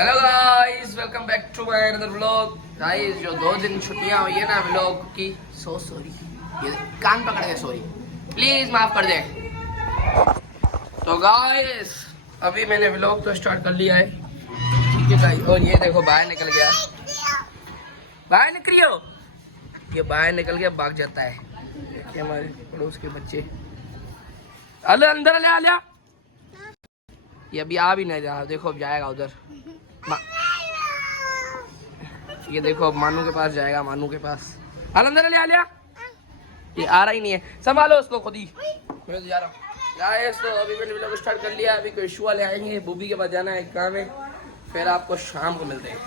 Hello guys, welcome back to my another vlog. Guys जो 2 दिन छुट्टियां हुई है ना व्लॉग की, सो सॉरी, ये कान पकड़ के सॉरी, प्लीज माफ कर दे। तो गाइस अभी मैंने व्लॉग तो स्टार्ट कर लिया है, ठीक है गाइस। और ये देखो बाहर निकल गया, बाहर निकलियो, ये बाहर निकल गया, भाग जाता है। देखिए हमारे पड़ोस के बच्चे, अले अंदर ले आ लिया, ये अभी आ भी नहीं रहा, देखो अब जाएगा उधर। ये देखो अब मानू के पास जाएगा, मानू के पास। अंदर ले आ लिया, ये आ रहा ही नहीं है, संभालो उसको खुद ही, मैं तो जा रहा हूँ। गाइस तो अभी मैंने व्लॉग स्टार्ट कर लिया, अभी कोई इशू वाले आएंगे, बूबी के पास जाना है एक काम है, फिर आपको शाम को मिलते हैं।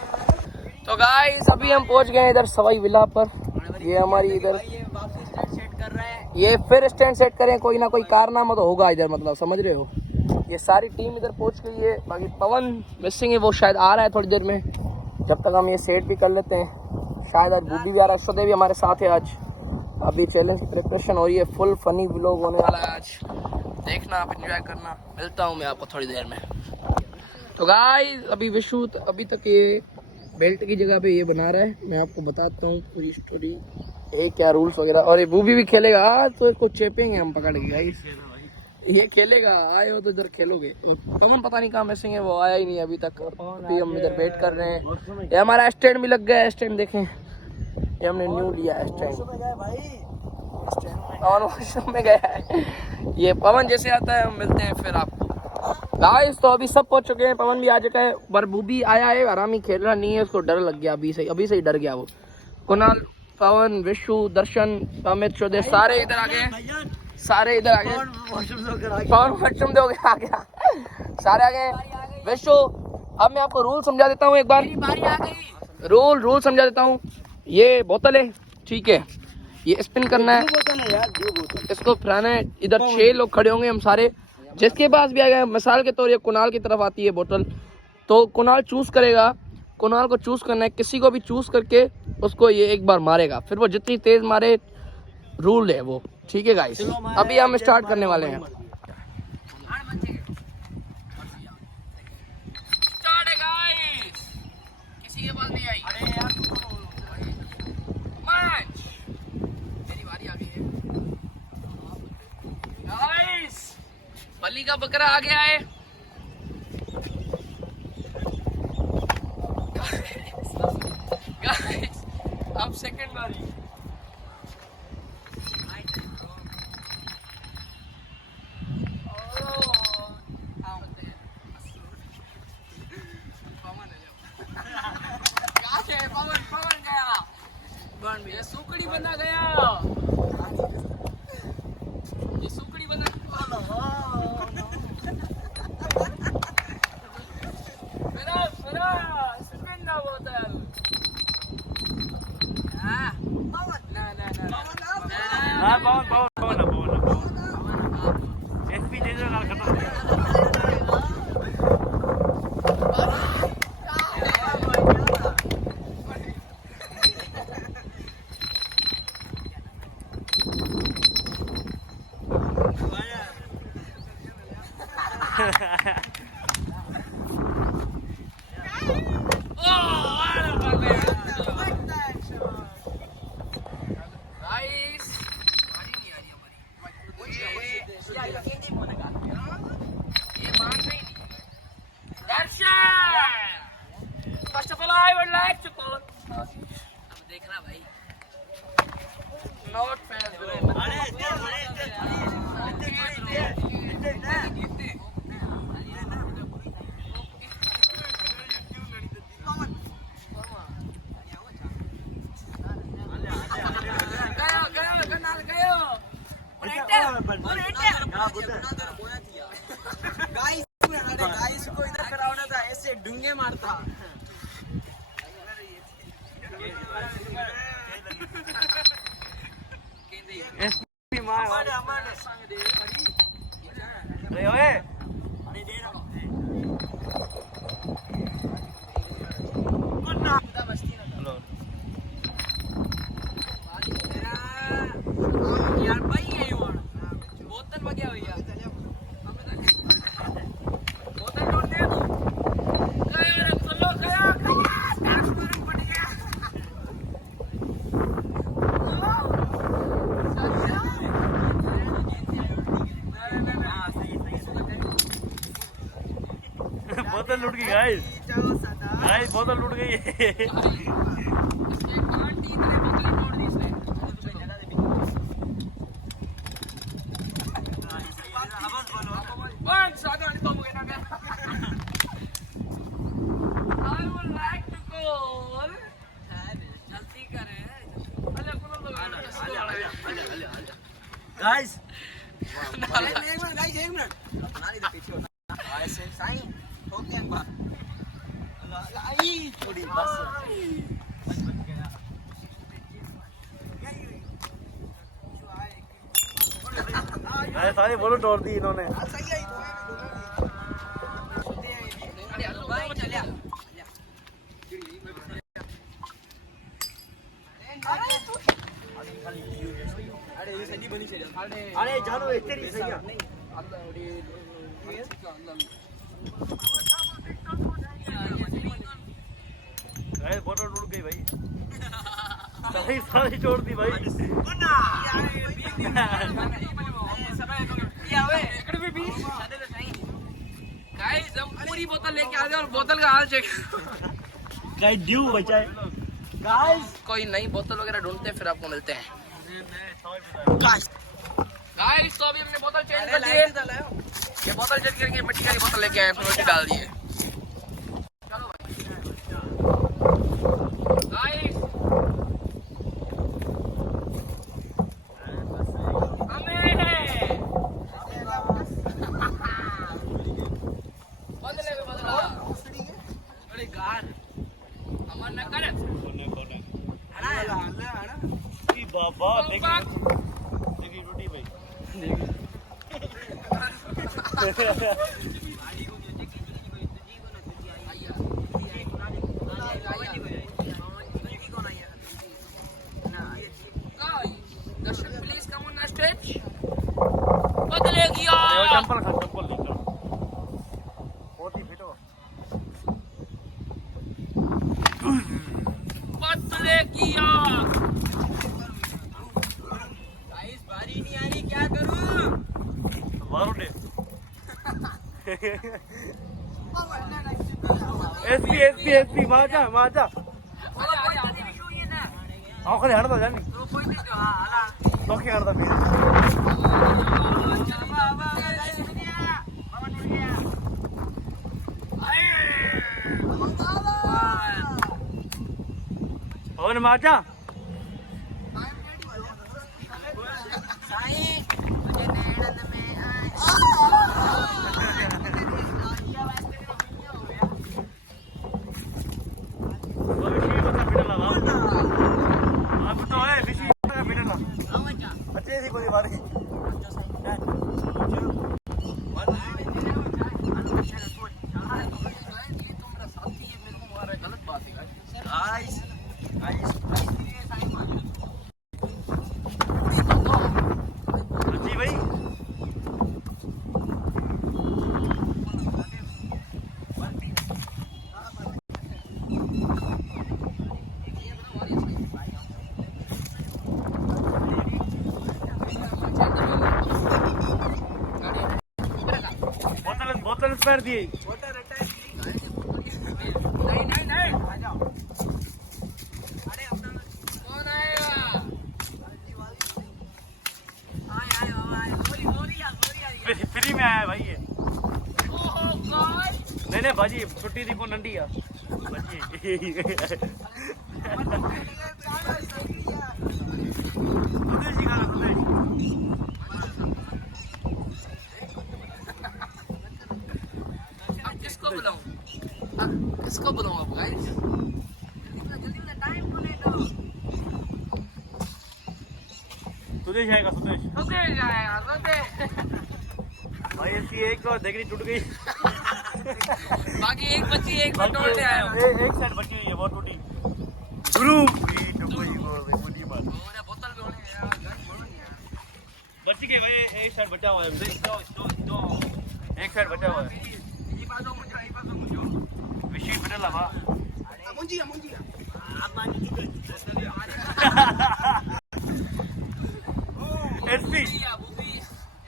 तो गाइस अभी हम पहुंच गए इधर सवाई विला पर, ये हमारी इधर ये फिर स्टैंड सेट करें, कोई ना कोई कारनामा तो होगा इधर, मतलब समझ रहे हो। ये सारी टीम इधर पहुंच गई है, बाकी पवन मिसिंग है, वो शायद आ रहा है थोड़ी देर में, जब तक हम ये सेट भी कर लेते हैं। शायद आज बूबी भी आ रहा है, अश्वदेव भी हमारे साथ है आज। अभी चैलेंज की प्रिपरेशन हो रही है, फुल फनी व्लॉग होने वाला है आज, देखना आप, एंजॉय करना। मिलता हूँ मैं आपको थोड़ी देर में। तो गाइस अभी विशु अभी तक ये बेल्ट की जगह पे ये बना रहा है, मैं आपको बताता हूँ पूरी स्टोरी, ये क्या रूल्स वगैरह। और ये बूबी भी खेलेगा आज, तो इसको चेपेंगे हम पकड़ के गाइस, ये खेलेगा। आए हो तो इधर खेलोगे। पवन पता नहीं कहाँ मिसिंग है, वो आया ही नहीं अभी तक, अभी हम इधर वेट कर रहे हैं। ये हमारा स्टैंड भी लग गया है, स्टैंड देखें, ये हमने न्यू लिया है स्टैंड, और वॉशरूम में गया है। ये पवन जैसे आता है हम मिलते हैं फिर आपको। गाइस तो अभी सब पहुंच चुके हैं, पवन भी आ चुका है, पर बूबी आया है, आराम ही खेल रहा नहीं है, उसको डर लग गया, अभी से ही डर गया वो। कुणाल, पवन, विशु, दर्शन, अमित, चौधरी सारे इधर आ गए, सारे इधर आ गए, पवन वॉशरूम दे आ गया, सारे आ गए। विशु अब मैं आपको रूल समझा देता हूँ एक बार, रूल समझा देता हूँ। ये बोतल है, ठीक है, ये स्पिन करना है, इसको फैलाना है। इधर 6 लोग खड़े होंगे हम सारे, जिसके पास भी आ गया, मिसाल के तौर ये कुणाल की तरफ आती है बोतल, तो कुणाल चूज करेगा, कुणाल को चूज करना है, किसी को भी चूज करके उसको ये एक बार मारेगा, फिर वो जितनी तेज मारे, रूल है वो, ठीक है गाइस। अभी हम स्टार्ट करने वाले हैं। स्टार्ट है गाइस, किसी के पास नहीं आई, मैच मेरी बारी आ गई है गाइस, बलि का बकरा आ गया है। गाइस अब सेकंड बारी, ये सुकड़ी बना गया, ये सुकड़ी बना मेरा बोतल First of all, I would like to call. अब देखना भाई, not fair bro. गाइस को इधर कराना था, ऐसे डूंगे मारता। यार भाई है बोतल में क्या भैया, बोतल तोड़ दे तू, बोतल लूट गई गाइस, गाइस बोतल लूट गई। गाइस सारी बोलो तोड़ दी इन्होंने। अरे जानो तेरी सही है। बोतल टूट गई भाई, सारी सारी छोड़ दी भाई। गाइस हम पूरी बोतल लेके आ गए और बोतल का हाल चेक। गाइस ड्यू बचाए। गाइस कोई नई बोतल वगैरह ढूंढते हैं फिर आपको मिलते हैं। गाइस तो अभी हमने बोतल चेंज कर दी है। ये बोतल चेंज करके मिट्टी की बोतल लेके आए, उसमें मिट्टी डाल दिए। चलो भाई गाइस बाबा देखी रोटी भाई। दर्शन प्लीज कम ऑन स्टेज। बदले गया चप्पल खा, चप्पल निकाल बहुत ही फिट हो। बदले किया एसपी एसपी एसपी माजा माजा आओ खड़े हटता जानी तो क्या हटता फिर और माजा बोतल स्पेयर दी फ्री में आया भाई ये। नहीं नहीं भाजी छुट्टी थी वो नंडी है भाजी। किसको बुलाऊं? किसको बुलाऊं अब गाइस? सुदेश आएगा सुदेश। सुदेश आएगा सुदेश। भाई इसकी एक तो देखनी टूट गई। बाकी एक बची एक बार तोड़ के आया। एक साइड बची हुई है बहुत टूटी। गुरु बोतल भी होने यार बच गए भाई। एक साइड बचा हुआ है। एक साइड बचा हुआ है। विशी फिर लगा एसपी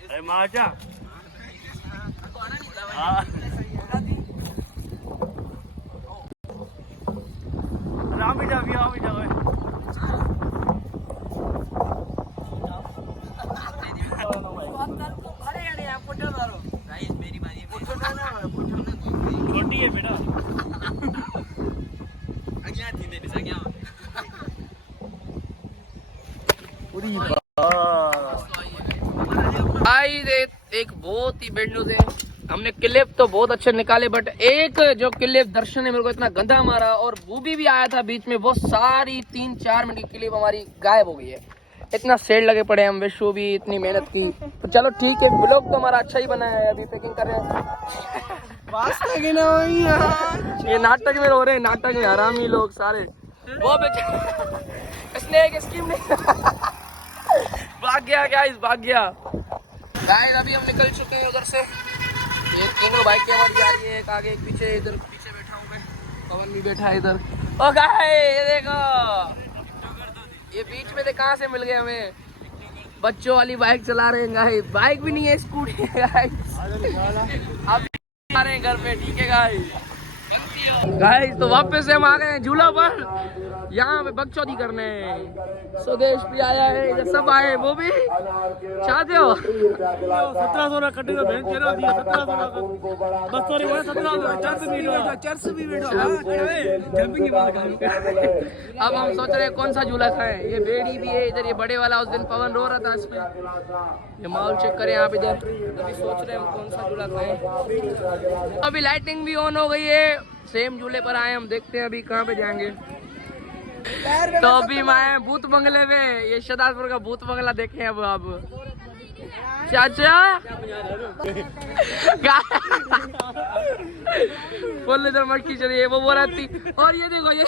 अरे माचा एक बहुत ही बेड न्यूज है। हमने क्लिप तो बहुत अच्छे निकाले, बट एक जो क्लिप दर्शन ने मेरे को इतना गंदा मारा, और बूबी भी आया था बीच में, वो सारी 3-4 मिनट की क्लिप हमारी गायब हो गई है। इतना सेड लगे पड़े हम, विश्व भी इतनी मेहनत की। तो चलो ठीक है, ब्लॉग तो हमारा अच्छा ही बना है। अभी पैकिंग कर रहे हैं। ये नाटक में रो रहे हैं, नाटक में हरामी लोग सारे। वो इसने एक स्कीम नहीं भाग गया गाइस, भाग गया गाइस। अभी हम निकल चुके हैं उधर से। ये तीनों बाइकें हमारी जा रही है, एक आगे एक पीछे। इधर पीछे बैठा हूँ मैं, पवन भी बैठा है इधर। ओ गाइस ये देखो, ये बीच में कहाँ से मिल गए हमें। बच्चों वाली बाइक चला रहे हैं गाइस, बाइक भी नहीं है, स्कूटी है गाइस। अब आ रहे हैं घर पे, ठीक है गाइस। तो वापस से हम आ गए हैं झूला पर, यहाँ पे बकचोदी करने। स्वदेश भी आया है, इधर सब आए। वो भी चाहते हो 1700 कटेगा बहन तेरा दिया 1700 बस सॉरी वो 1700 चर्च भी बैठो जंपिंग की बात कर। अब हम सोच रहे हैं कौन सा झूला खाएं। ये बेड़ी भी है इधर, ये बड़े वाला। उस दिन पवन रो रहा था इस पे। ये माहौल चेक करें आप इधर। अभी सोच रहे हैं हम कौन सा झूला खाएं। अभी लाइटिंग भी ऑन हो गई है, सेम झूले पर आए हम। देखते हैं अभी कहाँ पे जाएंगे। तो अभी मैं आए भूत बंगले में। ये शहदादपुर का भूत बंगला देखे अब आप चाचा। फुल इधर मटकी चली है, वो बोल रही थी। और ये देखो ये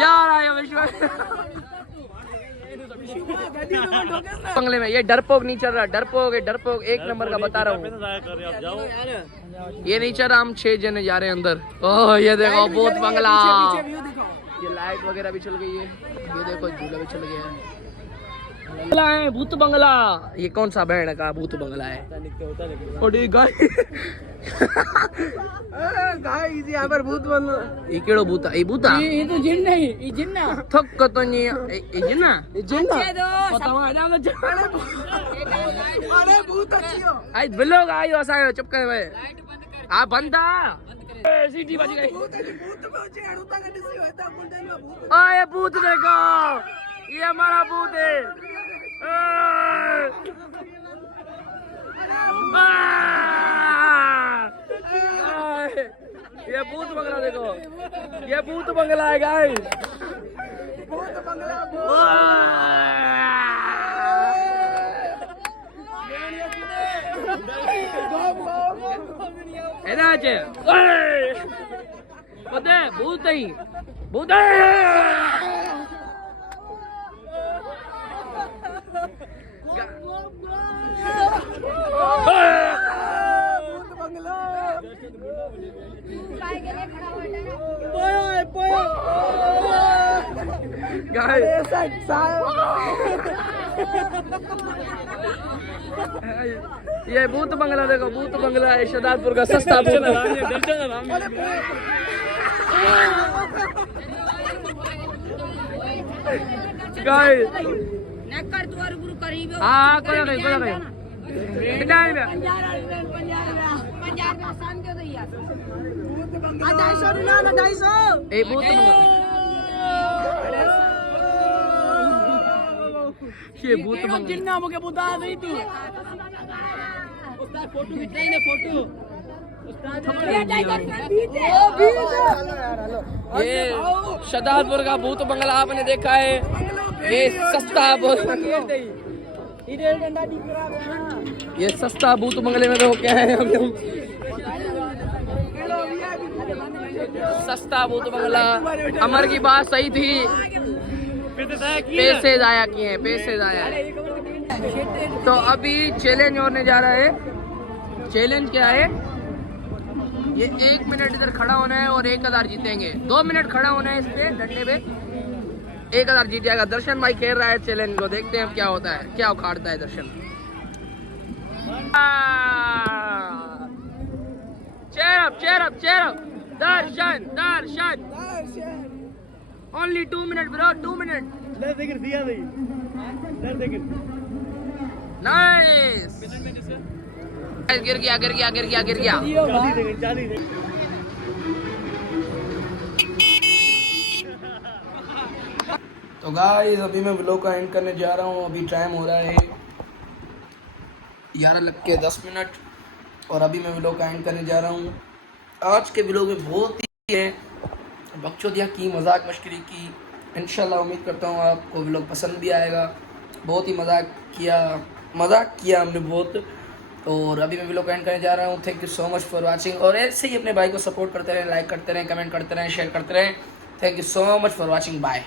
यार आया बंगले में। ये डरपोक नहीं चल रहा, डरपोक है, डरपोक एक नंबर का बता रहा हूँ। ये नहीं चल रहा, हम 6 जने जा रहे हैं अंदर। ओह ये देखो भूत बंगला, ये लाइट वगैरह भी चल गई है। ये देखो झूला भी चल गया है। है भूत बंगला। ये कौन सा बैंड का भूत बंगला है? गाइस यहाँ पर भूत बंगला। ये केड़ो भूता? ये भूता? ये तो जिन्न है, ये जिन्ना। थक तो नहीं, ये जिन्ना? ये जिन्ना। पता हुआ ना मुझे। अरे भूत अच्छी हो। आई ब्लॉग आयो असा चुप कर भाई। आ बंदा। सीटी बज गई। भूत पहुंचे अड़ुता का दिसी होता बुंडे में भूत। आ ये भूत देखो, ये हमारा भूत है। ये भूत बंगला देखो, ये भूत बंगला है गाइस। भूत बंगला भूत ही भूत ये भूत बंगला देखो, भूत बंगला है शहदादपुर का सस्ता भूत। गाइस हाँ कोई नहीं ये भूत जिन्ना मुझे बता नहीं तू फोटो खींच रही है। फोटो ये शहदादपुर का भूत बंगला आपने देखा है। ये सस्ता ये सस्ता भूत बंगले में तो क्या है हम सस्ता भूत बंगला। अमर की बात सही थी, पैसे जाया किए हैं, पैसे जाया। तो अभी चैलेंज होने जा रहा है। चैलेंज क्या है? ये 1 मिनट इधर खड़ा होना है और 1000 जीतेंगे। 2 मिनट खड़ा होना है इस पे डंडे पे, 1000 जीत जाएगा। दर्शन भाई खेल रहा है चैलेंज को, देखते हैं क्या होता है, क्या उखाड़ता है दर्शन। cheer up Darshan Darshan. Only 2 minutes bro, 2 minutes. Let's take it, दिया नहीं। Let's take it. Nice. गिर गया गिर गया गिर गया गिर गया। तो गाइस अभी मैं व्लॉग का एंड करने जा रहा हूँ। अभी टाइम हो रहा है 11:10 और अभी मैं व्लॉग का एंड करने जा रहा हूँ। आज के व्लॉग में बहुत ही है बकचोदियाँ की, मजाक मश्करी की। इंशाल्लाह उम्मीद करता हूँ आपको व्लॉग पसंद भी आएगा। बहुत ही मजाक किया हमने बहुत। और अभी मैं व्लॉग एंड करने जा रहा हूँ। Thank you so much for watching. और ऐसे ही अपने भाई को सपोर्ट करते रहें, लाइक करते रहें, कमेंट करते रहें, शेयर करते रहें। Thank you so much for watching. Bye.